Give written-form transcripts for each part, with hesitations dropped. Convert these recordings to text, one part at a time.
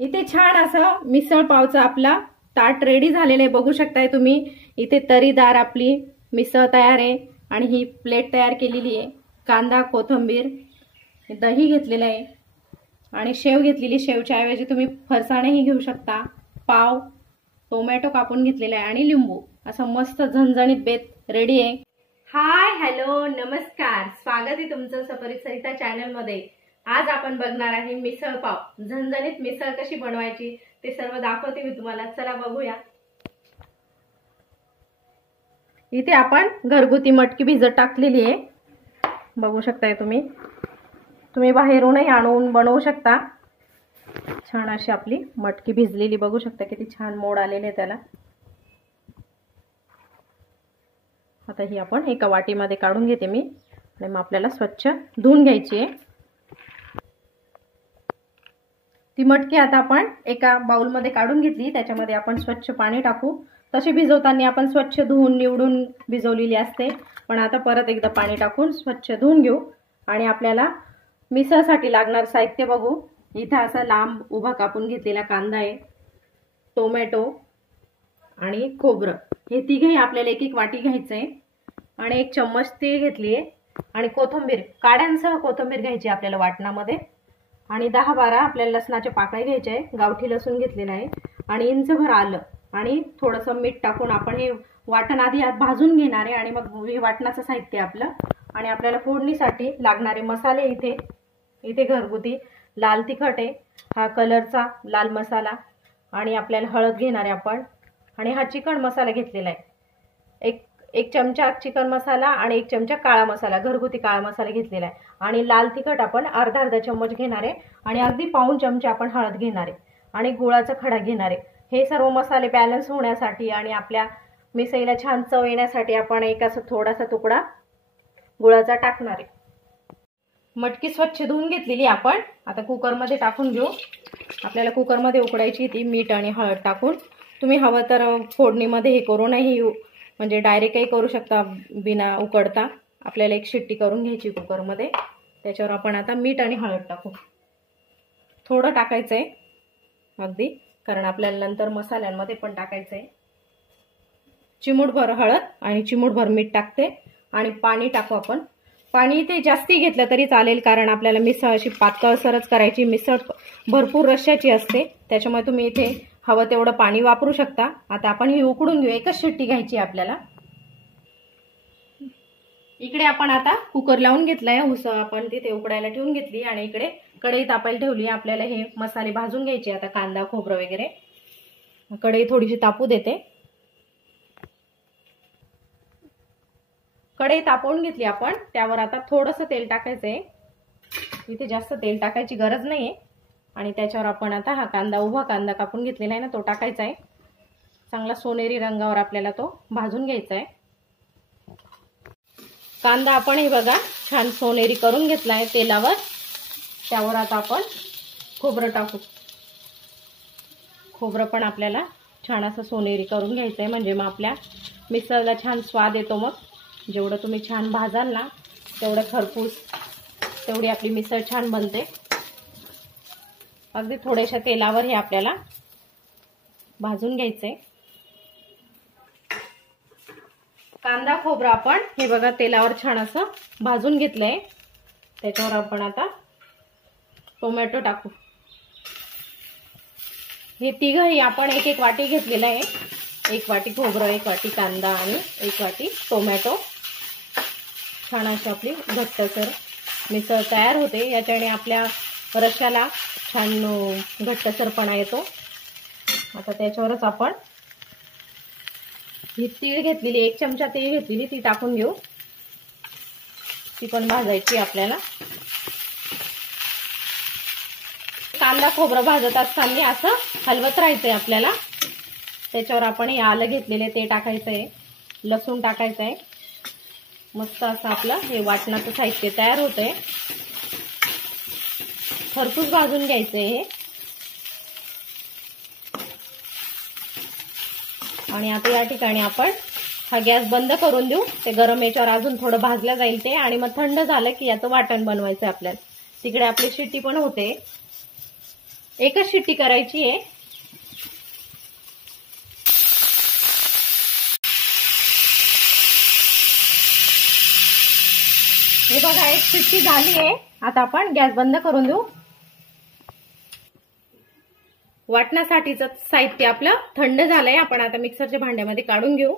इथे छान असं मिसळ पावचा आपला ताट रेडी झालेलं आहे, बघू शकताय तुम्ही। इथे तरीदार आपली मिसळ तयार आहे आणि ही प्लेट तयार केलेली आहे। कांदा, कोथिंबीर, दही घेतलेलं आहे आणि शेव घेतलेली। शेवच्या ऐवजी तुम्ही फरसाणेही घेऊ शकता। पाव, टोमॅटो कापून घेतलेला आहे आणि लिंबू, असं मस्त झणझणीत बेत रेडी आहे। हाय, हॅलो, नमस्कार, स्वागत आहे तुमचं सपरित सरिता चॅनल मध्ये। आज आपण बघणार आहे मिसळ पाव। झणझणीत मिसळ कशी बनवायची ते सर्व दाखवते मी तुम्हाला, चला बघूया। इथे आपण घरगुती मटकी भिजत टाकलेली आहे, बघू शकताय तुम्ही। तुम्ही बाहेरूनही आणून बनवू शकता। छान अशी आपली मटकी भिजलेली, बघू शकता किती छान मोड आलेले त्याला। आता ही आपण एका वाटीमध्ये काढून घेते मी आणि मग आपल्याला स्वच्छ धुवून घ्यायची आहे ती मटकी। आता आपण एका बाउल मध्ये काढून घेतली, त्याच्यामध्ये आपण स्वच्छ पाणी टाकू। तशी भिजवताना आपण स्वच्छ धुवून निवडून भिजवलेली असते, पण आता परत एकदा पाणी टाकून स्वच्छ धुवून घेऊ। आणि आपल्याला मिसळसाठी लागणार साहित्य बघू। इथे असा लांब उभा कापून घेतलेला कांदा आहे, टोमॅटो आणि खोबरं, हे तिघेही आपल्याला एक एक वाटी घ्यायचं आहे। आणि एक चम्मच तीळ घेतली आहे आणि कोथिंबीर, काड्यांसह कोथिंबीर घ्यायची आपल्याला वाटणामध्ये। आणि 10-12 आपल्याला लसणाचे पाकळ्या घ्यायचे आहे, गावठी लसूण घेतलेला आहे आणि इंचभर आलं आणि थोडंसं मीठ टाकून आपण हे वाटण आधी भाजून घेणार आहे आणि मग हे वाटणाचं साहित्य आपलं। आणि आपल्याला फोडणीसाठी लागणारे मसाले इथे घरगुती लाल तिखट आहे, हा कलरचा लाल मसाला, आणि आपल्याला हळद घेणार आहे आपण। आणि हा चिकन मसाला घेतलेला आहे, एक चमचा चिकन मसाला आणि 1 चमचा काळा मसाला, घरगुती काळा मसाला घेतलेला आहे। आणि लाल तिखट आपण अर्धा चम्मच घेणार आहे आणि अगदी पाऊण चमचा आपण हळद घेणार आहे आणि गुळाचा खडा घेणार आहे। हे सर्व मसाले बॅलन्स होण्यासाठी आणि आपल्या मिसळीला छान चव येण्यासाठी आपण एक असं थोडासा तुकडा गुळाचा टाकणार आहे। मटकी स्वच्छ धुवून घेतलेली आपण आता कुकरमध्ये टाकून घेऊ। आपल्याला कुकरमध्ये उकडायची ती, मीठ आणि हळद टाकून। तुम्ही हवं तर फोडणीमध्ये हे करूनही म्हणजे डायरेक्टही करू शकता बिना उकडता। आपल्याला एक शिट्टी करून घ्यायची कुकरमध्ये, त्याच्यावर आपण आता मीठ आणि हळद टाकू। थोडं टाकायचं आहे अगदी, कारण आपल्याला नंतर मसाल्यांमध्ये पण टाकायचं आहे। चिमूटभर हळद आणि चिमूटभर मीठ टाकते आणि पाणी टाकू आपण। पाणी इथे जास्ती घेतलं तरी चालेल, कारण आपल्याला मिसळ अशी पातळसरच करायची। मिसळ भरपूर रश्श्याची असते, त्याच्यामुळे तुम्ही इथे हवं तेवढं पाणी वापरू शकता। आता आपण ही उकडून घेऊ, एकच शिट्टी घ्यायची आपल्याला। इकडे आपण आता कुकर लावून घेतलाय, उसळ आपण तिथे उकडायला ठेवून घेतली आणि इकडे कढई तापायला ठेवली। आपल्याला हे मसाले भाजून घ्यायचे, आता कांदा, खोबरं वगैरे। कढई थोडीशी तापू देते। कढई तापवून घेतली आपण, त्यावर आता थोडंसं तेल टाकायचंय। इथे जास्त तेल टाकायची गरज नाहीये। आणि त्याच्यावर आपण आता हा कांदा, उभा कांदा कापून घेतलेला आहे ना, तो टाकायचा आहे। चांगला सोनेरी रंगावर आपल्याला तो भाजून घ्यायचा आहे। कांदा आपण हे बघा छान सोनेरी करून घेतलाय तेलावर। त्यावर आता आपण खोबरं टाकू। खोबरं पण आपल्याला छान असं सोनेरी करून घ्यायचं आहे, म्हणजे मग आपल्या मिसळला छान स्वाद येतो। मग जेवढं तुम्ही छान भाजाल ना, तेवढं खरपूस तेवढी आपली मिसळ छान बनते। अगदी थोड्याशा तेलावर हे आपल्याला भाजून घ्यायचंय। कांदा, खोबरं आपण हे बघा तेलावर छान असं भाजून घेतलंय। त्याच्यावर आपण आता टोमॅटो टाकू। हे तिघही आपण एक एक वाटी घेतलेलं आहे, 1 वाटी खोबरं, 1 वाटी कांदा आणि 1 वाटी टोमॅटो। छान अशी आपली घट्टसर मिसळ तयार होते। याच्याने आपल्या रश्श्याला छान घट्टसरपणा येतो। आता त्याच्यावरच आपण ही तीळ घेतलेली, 1 चमचा तीळ घेतलेली, ती टाकून घेऊ। ती पण भाजायची आपल्याला। कांदा खोबरं भाजत असताना असं हलवत राहायचंय आपल्याला। त्याच्यावर आपण हे आलं घेतलेले ते टाकायचंय, लसूण टाकायचंय। मस्त असं आपलं हे वाटणाचं साहित्य तयार होतंय। खरपूस भाजून घ्यायचंय हे। आणि आता या ठिकाणी आपण हा गॅस बंद करून देऊ। ते गरम याच्यावर अजून थोडं भाजलं जाईल ते, आणि मग थंड झालं की याचं वाटण बनवायचं आपल्याला। तिकडे आपली शिट्टी पण होते। एकच शिट्टी करायची आहे। हे बघा एक शिट्टी झाली आहे। आता आपण गॅस बंद करून देऊ। वाटण्यासाठीचं साहित्य आपलं थंड झालंय। आपण आता मिक्सरच्या भांड्यामध्ये काढून घेऊ।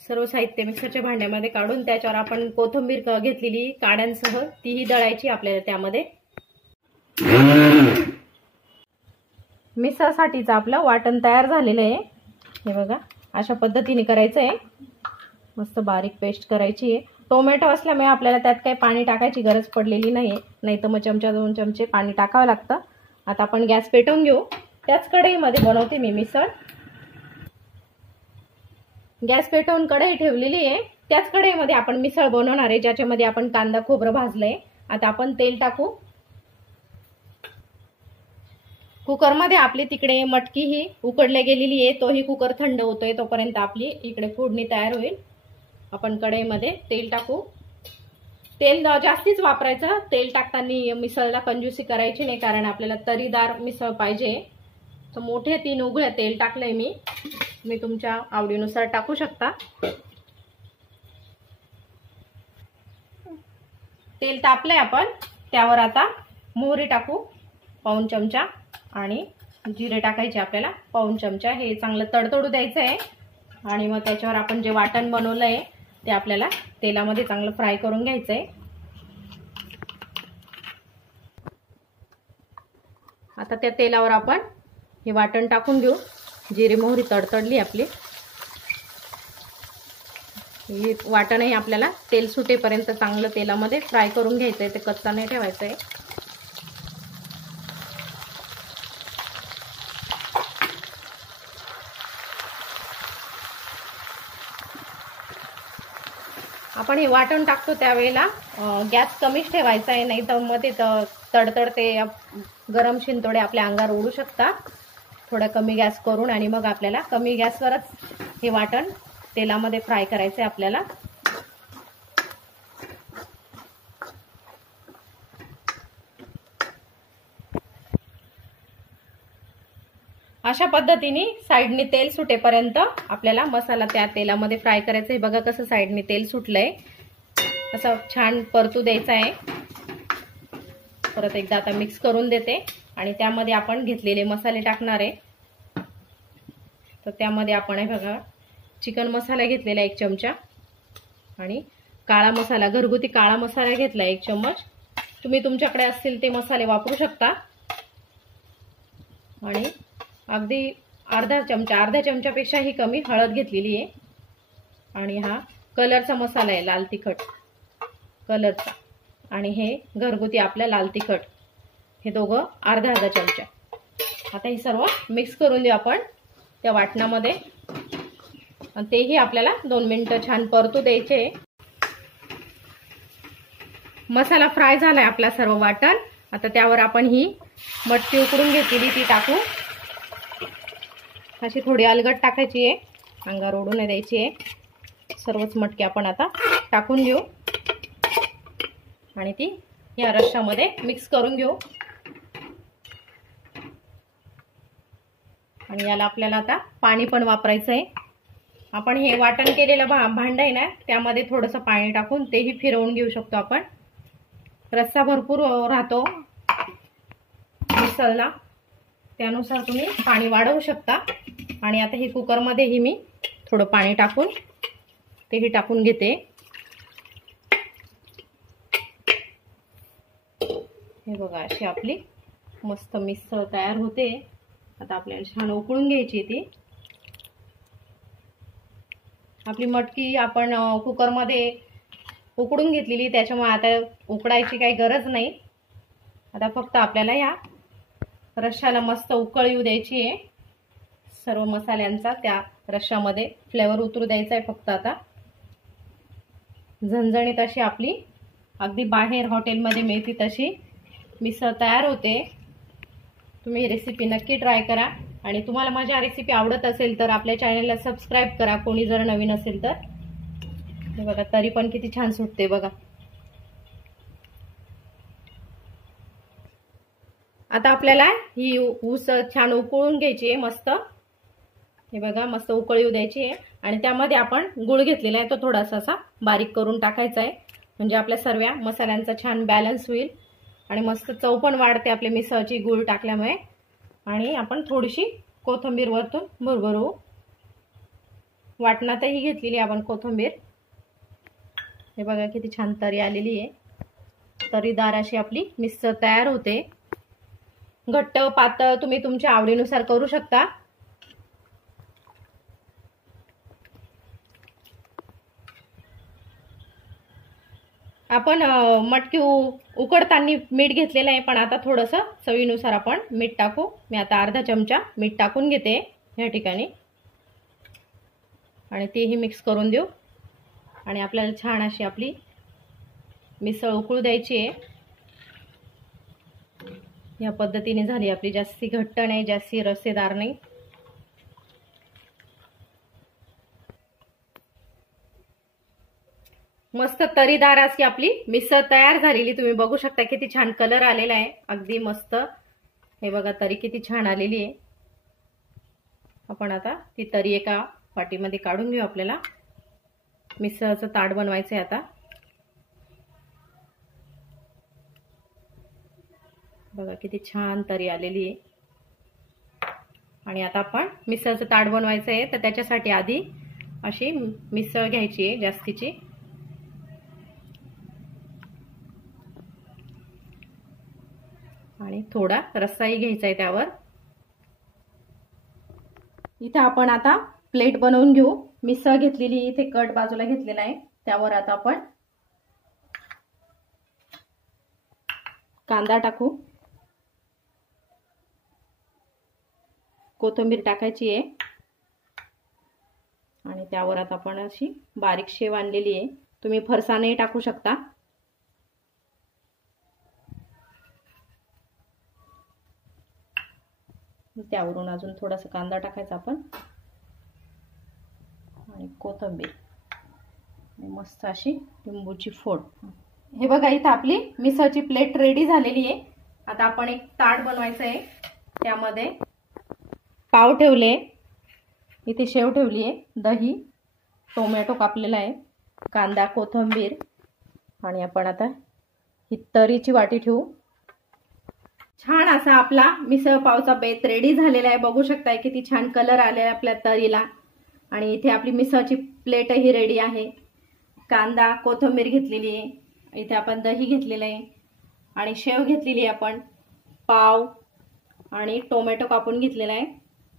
सर्व साहित्य मिक्सरच्या भांड्यामध्ये काढून त्याच्यावर आपण कोथिंबीर घेतलेली काड्यांसह तीही दळायची आपल्याला त्यामध्ये। मिसळसाठीचं आपलं वाटण तयार झालेलं आहे। हे बघा अशा पद्धतीने करायचं आहे। मस्त बारीक पेस्ट करायची आहे। टोमॅटो असल्यामुळे आपल्याला त्यात काही पाणी टाकायची गरज पडलेली नाही, नाहीतर मग चमचा 2 चमचे पाणी टाकावं लागतं। आता आपण गॅस पेटवून घेऊ। त्याच कढईमध्ये बनवते मी मिसळ। गॅस पेटवून कढई ठेवलेली आहे। त्याच कढईमध्ये आपण मिसळ बनवणार आहे, ज्याच्यामध्ये आपण कांदा खोबरं भाजलंय। आता आपण तेल टाकू। कुकरमध्ये आपली तिकडे मटकी ही उकडल्या गेलेली आहे। तोही कुकर थंड होतोय, तोपर्यंत आपली इकडे फोडणी तयार होईल। आपण कढईमध्ये तेल टाकू। तेल जास्तीच वापरायचं। तेल टाकताना मिसळला कंजूसी करायची नाही, कारण आपल्याला तरीदार मिसळ पाहिजे। तर मोठे 3 उघड्या तेल टाकलंय मी तुमच्या आवडीनुसार टाकू शकता। तेल तापलंय, आपण त्यावर आता मोहरी टाकू पाऊण चमचा आणि जिरे टाकायचे आपल्याला पाऊण चमचा। हे चांगलं तडतडू द्यायचं आहे आणि मग त्याच्यावर आपण जे वाटण बनवलंय ते आपल्याला तेलामध्ये चांगलं फ्राय करून घ्यायचंय। आता त्या तेलावर आपण हे वाटण टाकून घेऊ। जिरे मोहरी तडतडली आपली। हे वाटणही आपल्याला तेल सुटेपर्यंत चांगलं तेलामध्ये फ्राय करून घ्यायचंय, ते कच्चा नाही ठेवायचंय। आपण हे वाटण टाकतो त्यावेळेला गॅस कमीच ठेवायचा आहे, नाही तर मग ते तडतडते गरम शिंतोडे आपल्या अंगावर उडू शकतात। थोडा कमी गॅस करून आणि मग आपल्याला कमी गॅसवरच हे वाटण तेलामध्ये फ्राय करायचं आहे आपल्याला। अशा पद्धतीने साइडने तेल सुटेपर्यंत आपल्याला मसाला त्या तेलामध्ये फ्राय करायचा आहे। बघा कसं साइडने तेल सुटलंय, असं छान परतू द्यायचं आहे। परत एकदा आता मिक्स करून देते आणि त्यामध्ये आपण घेतलेले मसाले टाकणार आहे। तर त्यामध्ये आपण हे बघा चिकन मसाला घेतलेला 1 चमचा आणि काळा मसाला, घरगुती काळा मसाला घेतला 1 चम्मच। तुम्ही तुमच्याकडे असतील ते मसाले वापरू शकता। आणि अगदी अर्धा चमच्यापेक्षाही कमी हळद घेतलेली आहे। आणि हा कलरचा मसाला आहे, लाल तिखट कलरचा, आणि हे घरगुती आपला लाल तिखट, हे दोघं अर्धा चमचा। आता हे सर्व मिक्स करून देऊ आपण त्या वाटणामध्ये आणि तेही आपल्याला 2 मिनिटं छान परतू द्यायचे। मसाला फ्राय झालाय आपला सर्व वाटण। आता त्यावर आपण ही मटकी उकडून घेतलेली ती टाकू। अशी थोडी अलगट टाकायची आहे, अंगावर ओढू नाही द्यायची आहे। सर्वच मटकी आपण आता टाकून घेऊ आणि ती या रश्श्यामध्ये मिक्स करून घेऊ। आणि याला आपल्याला आता पाणी पण वापरायचं आहे। आपण हे वाटण केलेलं भांड आहे ना, त्यामध्ये थोडंसं पाणी टाकून तेही फिरवून घेऊ शकतो आपण। रस्सा भरपूर राहतो मिसळला, त्यानुसार तुम्ही पाणी वाढवू शकता। आणि आता हे कुकरमध्येही मी थोडं पाणी टाकून तेही टाकून घेते। हे बघा अशी आपली मस्त मिसळ तयार होते। आता आपल्याला छान उकळून घ्यायची ती। आपली मटकी आपण कुकरमध्ये उकडून घेतलेली, त्याच्यामुळे आता उकडायची काही गरज नाही। आता फक्त आपल्याला या रश्श्याला मस्त उकळ येऊ द्यायची आहे। सर्व मसाल्यांचा त्या रश्श्यामध्ये फ्लेवर उतरू द्यायचा आहे फक्त। आता झणझणीत अशी आपली अगदी बाहेर हॉटेलमध्ये मिळते तशी मिसळ तयार होते। तुम्ही रेसिपी नक्की ट्राय करा आणि तुम्हाला माझी रेसिपी आवडत असेल तर आपल्या चॅनलला सबस्क्राइब करा, कोणी जर नवीन असेल तर। हे बघा तरी पण किती छान सुटते बघा। आता आपल्याला ही ऊस छान उकळून घ्यायची आहे मस्त. हे बघा मस्त उकळी येऊ द्यायची आहे आणि त्यामध्ये आपण गूळ घेतलेला आहे तो थोडासा असा बारीक करून टाकायचा आहे, म्हणजे आपल्या सर्व मसाल्यांचा छान बॅलन्स होईल आणि मस्त चव पण वाढते आपल्या मिसळची गूळ टाकल्यामुळे. आणि आपण थोडीशी कोथिंबीर वरतून भरभरू, वाटणातही घेतलेली आपण कोथिंबीर. हे बघा किती छान तरी आलेली आहे. तरीदार अशी आपली मिसळ तयार होते. घट्ट पातळ तुम्ही तुमच्या आवडीनुसार करू शकता. आपण मटकी उकडताना मीठ घेतलेलं आहे, पण आता थोडंसं चवीनुसार आपण मीठ टाकू. मी आता अर्धा चमचा मीठ टाकून घेते या ठिकाणी आणि तेही मिक्स करून देऊ. आणि आपल्याला छान अशी आपली मिसळ उकळू द्यायची आहे. या पद्धतीने झाली आपली, जास्ती घट्ट नाही जास्ती रस्सेदार नाही. मस्त तरीदार अशी आपली मिसळ तयार झालेली. तुम्ही बघू शकता किती छान कलर आलेला आहे, अगदी मस्त. हे बघा तरी किती छान आलेली आहे. आपण आता ती तरी एका वाटीमध्ये काढून घेऊ. आपल्याला मिसळचं ताट बनवायचं आहे आता. बघा किती छान तरी आलेली आहे. आणि आता आपण मिसळचं ताट बनवायचं आहे, तर त्याच्यासाठी आधी अशी मिसळ घ्यायची आहे जास्तीची. आणि थोडा रस्साही घ्यायचा आहे त्यावर. इथे आपण आता प्लेट बनवून घेऊ. मिसळ घेतलेली इथे कट बाजूला घेतलेला आहे, त्यावर आता आपण कांदा टाकू, कोथिंबीर टाकायची आहे आणि त्यावर आता आपण अशी बारीक शेव आणलेली आहे. तुम्ही फरसाणही टाकू शकता. त्यावरून अजून थोडासा कांदा टाकायचा आपण आणि कोथिंबीर आणि मस्त अशी लिंबूची फोड. हे बघा इथं आपली मिसळची प्लेट रेडी झालेली आहे. आता आपण एक ताट बनवायचं आहे. त्यामध्ये पाव ठेवले, इथे शेव ठेवली आहे, दही, टोमॅटो कापलेला आहे, कांदा, कोथिंबीर आणि आपण आता ही तरीची वाटी ठेवू. छान असा आपला मिसळ पावचा बेत रेडी झालेला आहे. बघू शकताय किती छान कलर आले आपल्या तरीला. आणि इथे आपली मिसळची प्लेटही रेडी आहे. कांदा, कोथिंबीर घेतलेली आहे, इथे आपण दही घेतलेलं आहे आणि शेव घेतलेली आहे आपण, पाव आणि टोमॅटो कापून घेतलेला आहे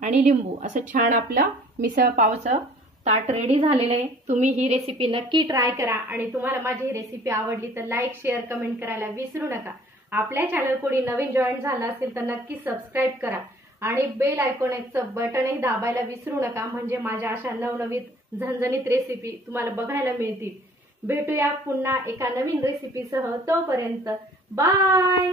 आणि लिंबू. असं छान आपलं मिसळ पावचं ताट रेडी झालेलं आहे. तुम्ही ही रेसिपी नक्की ट्राय करा आणि तुम्हाला माझी ही रेसिपी आवडली तर लाईक, शेअर, कमेंट करायला विसरू नका. आपल्या चॅनल कोणी नवीन जॉईन झाला असेल तर नक्की सबस्क्राईब करा आणि बेल आयकॉनचं बटनही दाबायला विसरू नका, म्हणजे माझ्या अशा नवनवीन झणझणीत रेसिपी तुम्हाला बघायला मिळतील. भेटूया पुन्हा एका नवीन रेसिपीसह. तोपर्यंत बाय.